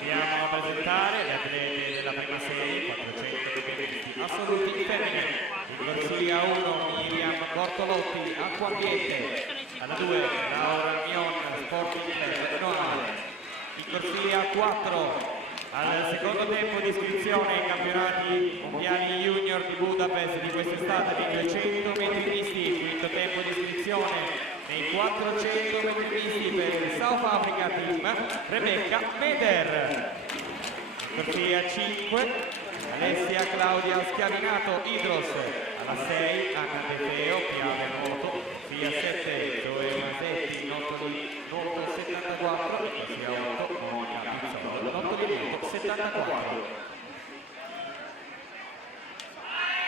Andiamo a presentare le atlete della prima serie, 400 medalisti assoluti femmine. In corsia 1 Miriam Bortolotti, Acquambiente. Alla 2 Laura Mion, Sporting Club Noa. In corsia 4 al secondo tempo di iscrizione ai campionati mondiali junior di Budapest di quest'estate nei 200 metri misti, quinto tempo di iscrizione nei 400 metri misti per il South Africa Team, Rebecca Meder. Corsia 5 Alessia Claudia Schiavinato, Idros. Alla 6 Anna De Feo, Piave Nuoto. Corsia 7 Zoe Masetti, Nuoto 74. Corsia 8 Monica Pizzolo, Nuoto di Nuoto 74.